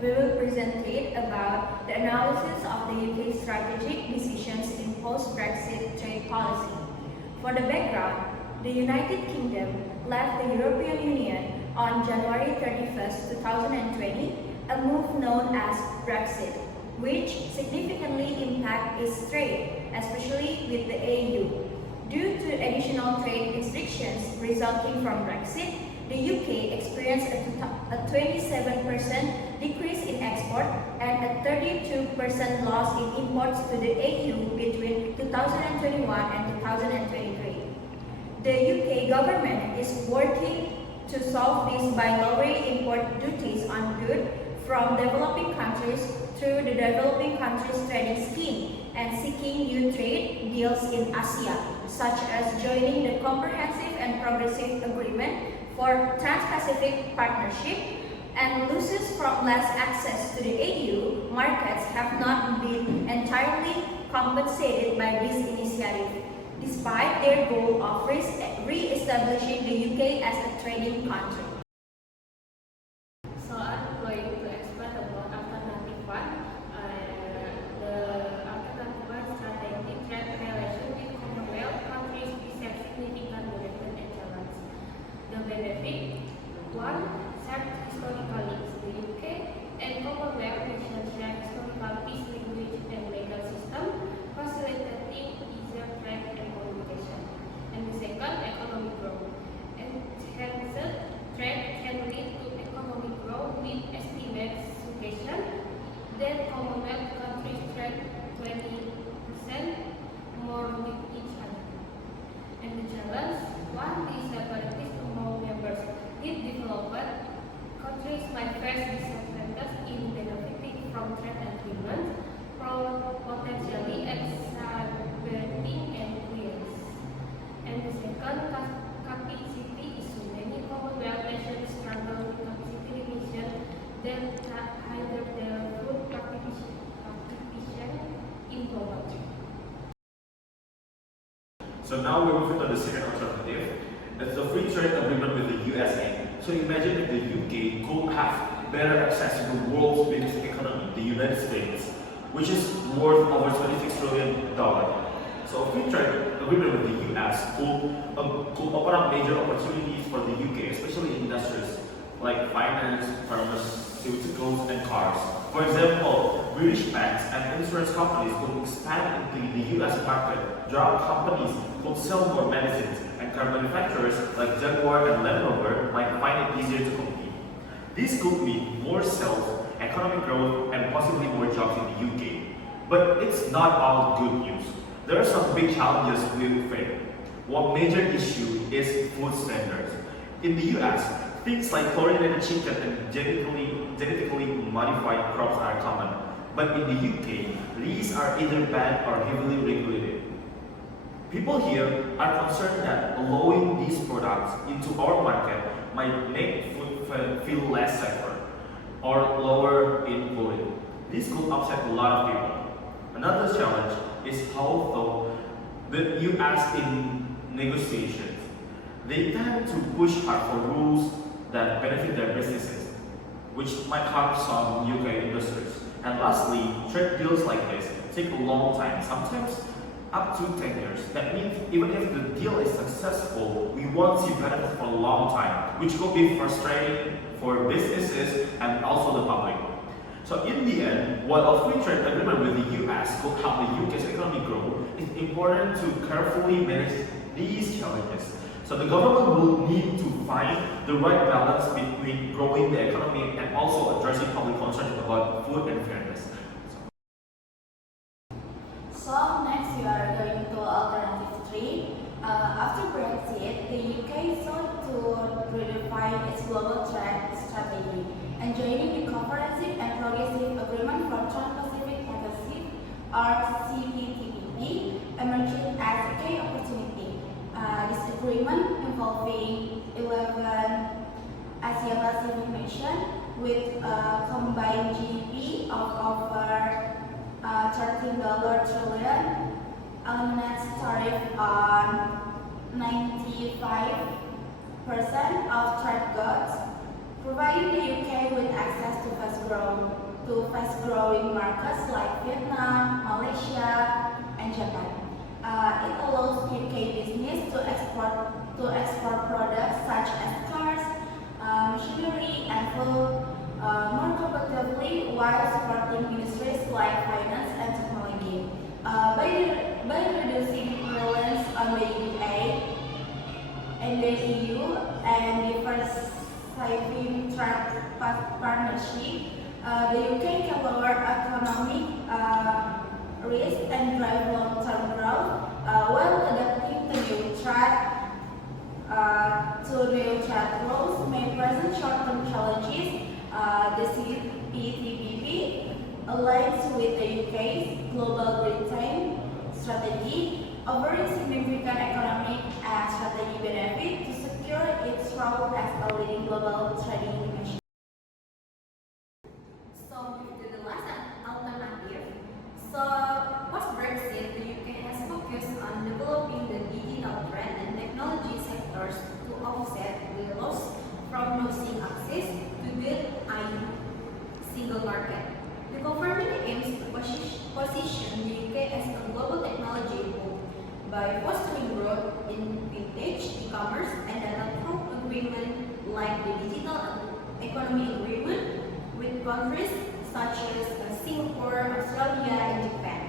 we will present about the analysis of the UK's strategic decisions in post-Brexit trade policy. For the background, the United Kingdom left the European Union on January 31st, 2020, a move known as Brexit, which significantly impacts its trade, especially with the EU. Due to additional trade restrictions resulting from Brexit, the UK experienced a 27% decrease in export and a 32% loss in imports to the EU between 2021 and 2023. The UK government is working to solve this by lowering import duties on goods from developing countries through the Developing Countries Trading Scheme and seeking new trade deals in Asia, such as joining the Comprehensive and Progressive Agreement for Trans-Pacific Partnership, and losses from less access to the EU markets have not been entirely compensated by this initiative, despite their goal of re-establishing the UK as a trading country. So I'm going to explain about alternative one. The alternative one strategic trade relation with Commonwealth countries present significant benefit and challenge. The benefit: one, shared historical links. The UK and Commonwealth nations share historical peace, language, and legal system, facilitating easier trade and communication. And the second, economic growth. Enhanced trade can lead to economic growth with estimated suggestion that Commonwealth countries trade 20% more with each other. And the challenge: one, disparities among members. If developed countries might face disadvantages in benefiting from trade agreements, potentially exacerbating inequalities. And the second, capacity issue. Many Commonwealth nations struggle with capacity limitation that hinder their full participation in global trade. So now we're moving to the second alternative. It's the free trade agreement with the USA. So imagine if the UK could have better access to the world's biggest economy, the United States, which is worth over $26 trillion. So a free trade agreement with the US could open up major opportunities for the UK, especially in industries like finance, pharmaceuticals, and cars. For example, British banks and insurance companies could expand into the US market. Drug companies could sell more medicines, and car manufacturers like Jaguar and Land Rover might find it easier to compete. This could mean more sales, economic growth, and possibly more jobs in the UK. But it's not all good news. There are some big challenges we face. One major issue is food standards. In the US, things like chlorinated chicken and genetically modified crops are common. But in the UK, these are either banned or heavily regulated. People here are concerned that allowing these products into our market might make food feel less safer or lower in quality. This could upset a lot of people. Another challenge is how the US in negotiations. They tend to push hard for rules that benefit their businesses, which might harm some UK industries. And lastly, trade deals like this take a long time, sometimes up to 10 years. That means even if the deal is successful, we won't see benefits for a long time, which could be frustrating for businesses and also the public. So in the end, while a free trade agreement with the US could help the UK's economy grow, it's important to carefully manage these challenges. So the government will need to find the right balance between growing the economy and also addressing public concerns about food and fairness. So next we are going to alternative 3. After Brexit, the UK sought to redefine its global trade strategy and joining the Comprehensive and Progressive Agreement for Trans-Pacific Partnership or CPTPP emerged as a key opportunity. This agreement involving 11 Asia-Pacific nations with a combined GDP of over $13 trillion, eliminates tariff on 95% of trade goods, providing the UK with access to fast fast-growing markets like Vietnam, Malaysia, and Japan. It allows UK business to export products such as cars, machinery, and food more competitively while supporting ministries like finance and technology. By reducing reliance on the UK and the EU and diversifying trade partnership, the UK can lower economic risk and drive long-term growth while adapting to new trade rules may present short-term challenges. The CPTPP aligns with the UK's global Britain strategy, offering significant economic and strategic benefit to secure its role as a leading global trading nation. So, to the last alternative. So, post-Brexit, the UK has focused on developing the digital trend and technology sectors to offset the loss from losing access to the EU single market. The government aims to position the UK as a global technology hub by fostering growth in vintage, e-commerce, and data through agreements like the Digital Economy Agreement with countries such as Singapore, Australia, and Japan.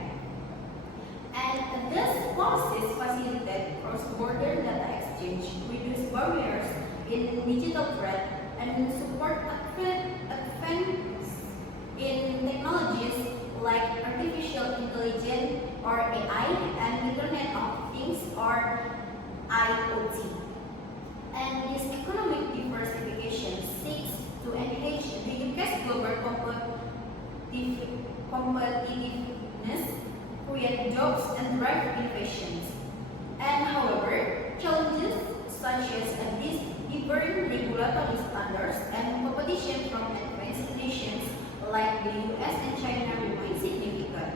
And these policies facilitate cross-border data exchange, reduce barriers in digital trade, and support advance in technologies like artificial intelligence or AI and Internet of Things or IoT. And this economic diversification seeks to enhance the UK's global competitiveness, create jobs, and drive innovations. And however, challenges such as differing regulatory standards and competition from advanced nations like the US and China remain significant.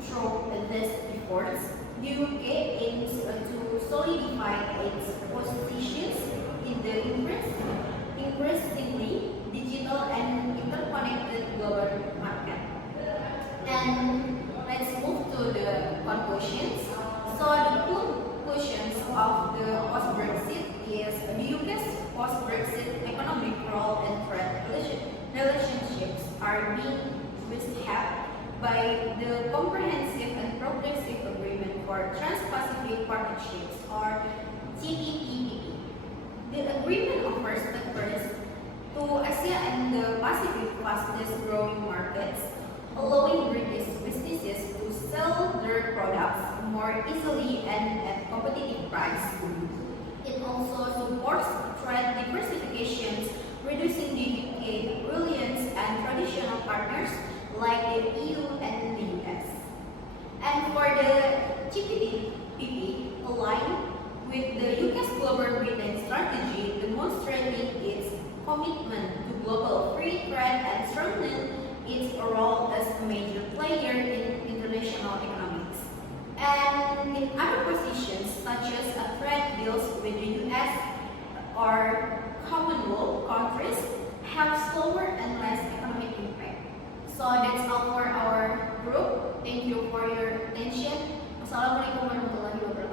Through these efforts, the UK aims to solidify its positions in the increasingly digital and interconnected global market. And let's move to the conclusions. So the conclusions of the post-Brexit is the UK's post-Brexit economic role and trade relationships are being reshaped by the Comprehensive and Progressive Agreement for Trans-Pacific Partnerships or CPTPP. The agreement offers access to Asia and the Pacific fastest growing markets, allowing British businesses to sell their products more easily and at competitive price. It also supports trade diversification, reducing the UK reliance on traditional partners like the EU and the US. And for the CPTPP, aligned with the UK's global Britain strategy, demonstrating its commitment to global free trade and strengthening its role as a major player in international economics. And in other positions, such as trade deals with the US or Commonwealth countries, have slower and less economic impact. So that's all for our group. Thank you for your attention. Wassalamualaikum warahmatullahi wabarakatuh.